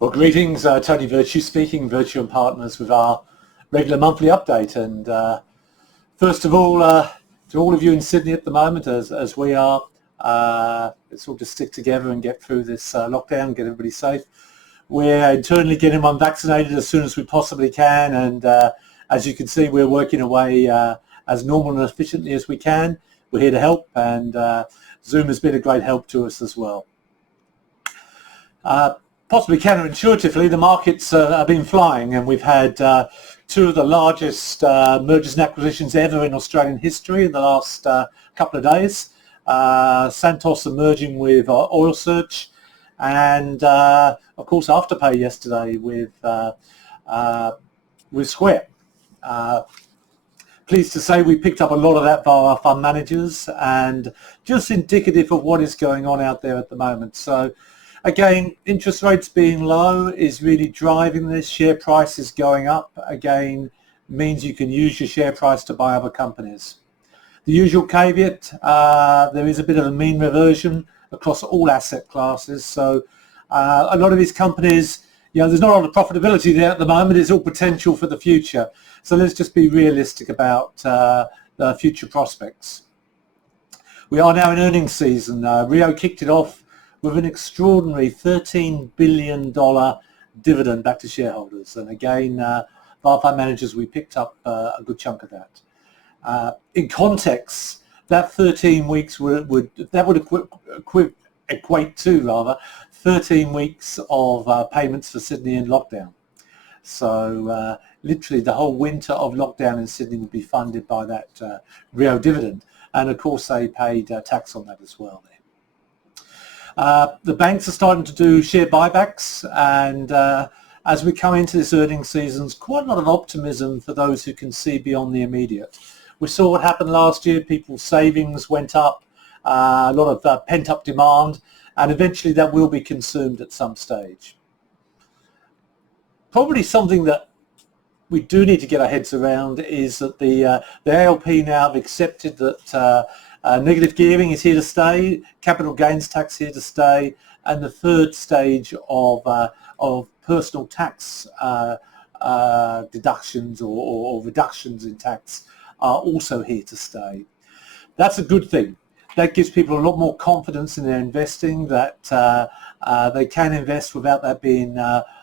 Well, greetings, Tony Virtue speaking, Virtue and Partners with our regular monthly update. And first of all, to all of you in Sydney at the moment, as we are, let's all just stick together and get through this lockdown, get everybody safe. We're internally getting everyone vaccinated as soon as we possibly can, and as you can see, we're working away as normal and efficiently as we can. We're here to help, and Zoom has been a great help to us as well. Possibly counterintuitively, the markets have been flying, and we've had two of the largest mergers and acquisitions ever in Australian history in the last couple of days. Santos merging with Oil Search, and of course Afterpay yesterday with Square. Pleased to say we picked up a lot of that via our fund managers, and just indicative of what is going on out there at the moment. So again, interest rates being low is really driving this. Share prices going up again means you can use your share price to buy other companies. The usual caveat, there is a bit of a mean reversion across all asset classes. So a lot of these companies, there's not a lot of profitability there at the moment. It's all potential for the future. So let's just be realistic about the future prospects. We are now in earnings season. Rio kicked it off with an extraordinary $13 billion dividend back to shareholders. And again, our fund managers, we picked up a good chunk of that. In context, that 13 weeks would equate to 13 weeks of payments for Sydney in lockdown. So literally the whole winter of lockdown in Sydney would be funded by that Rio dividend. And of course they paid tax on that as well. The banks are starting to do share buybacks, and as we come into this earnings season, quite a lot of optimism for those who can see beyond the immediate. We saw what happened last year. People's savings went up, a lot of pent-up demand, and eventually that will be consumed at some stage. Probably something that we do need to get our heads around is that the ALP now have accepted that negative gearing is here to stay, capital gains tax here to stay, and the third stage of personal tax deductions or reductions in tax are also here to stay. That's a good thing. That gives people a lot more confidence in their investing, that they can invest without that being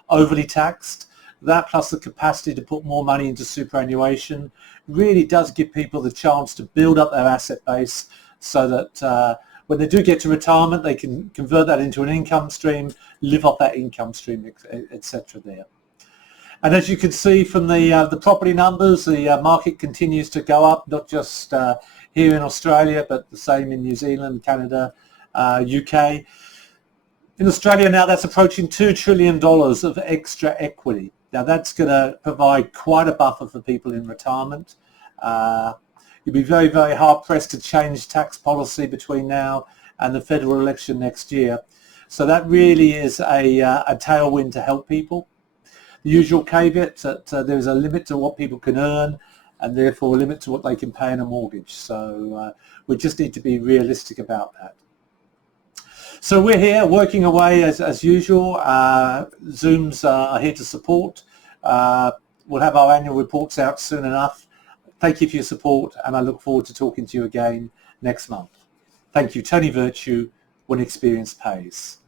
overly taxed. That plus the capacity to put more money into superannuation really does give people the chance to build up their asset base so that when they do get to retirement, they can convert that into an income stream, live off that income stream, etc. there. And as you can see from the property numbers, the market continues to go up, not just here in Australia, but the same in New Zealand, Canada, UK. In Australia now, that's approaching $2 trillion of extra equity. Now that's going to provide quite a buffer for people in retirement. You'll be very, very hard pressed to change tax policy between now and the federal election next year. So that really is a tailwind to help people. The usual caveat that there's a limit to what people can earn and therefore a limit to what they can pay in a mortgage. So we just need to be realistic about that. So we're here working away as usual. Zooms are here to support. We'll have our annual reports out soon enough. Thank you for your support, and I look forward to talking to you again next month. Thank you. Tony Virtue, when experience pays.